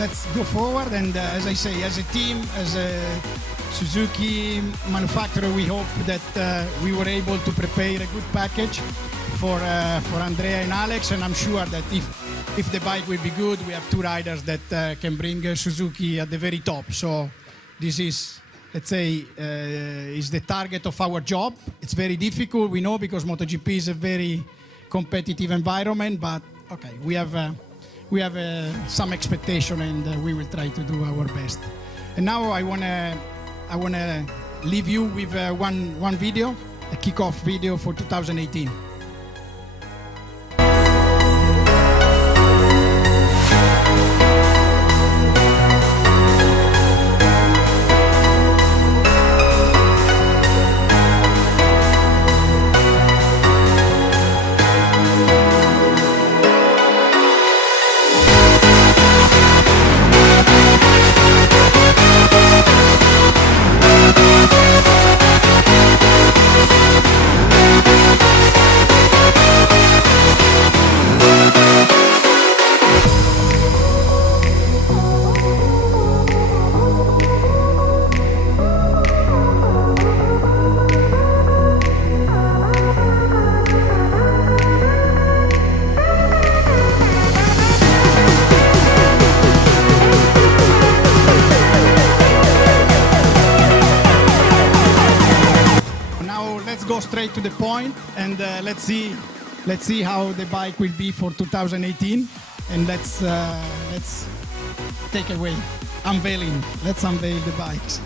let's go forward. And as I say, as a team, as a Suzuki manufacturer, we hope that we were able to prepare a good package for Andrea and Alex. And I'm sure that if the bike will be good, we have two riders that can bring Suzuki at the very top. So this is, let's say, is the target of our job. It's very difficult, we know, because MotoGP is a very competitive environment. But okay, we have some expectation, and we will try to do our best. And now I wanna leave you with one video, a kickoff video for 2018. Go straight to the point, and let's see how the bike will be for 2018, and let's take away unveiling. Let's unveil the bikes.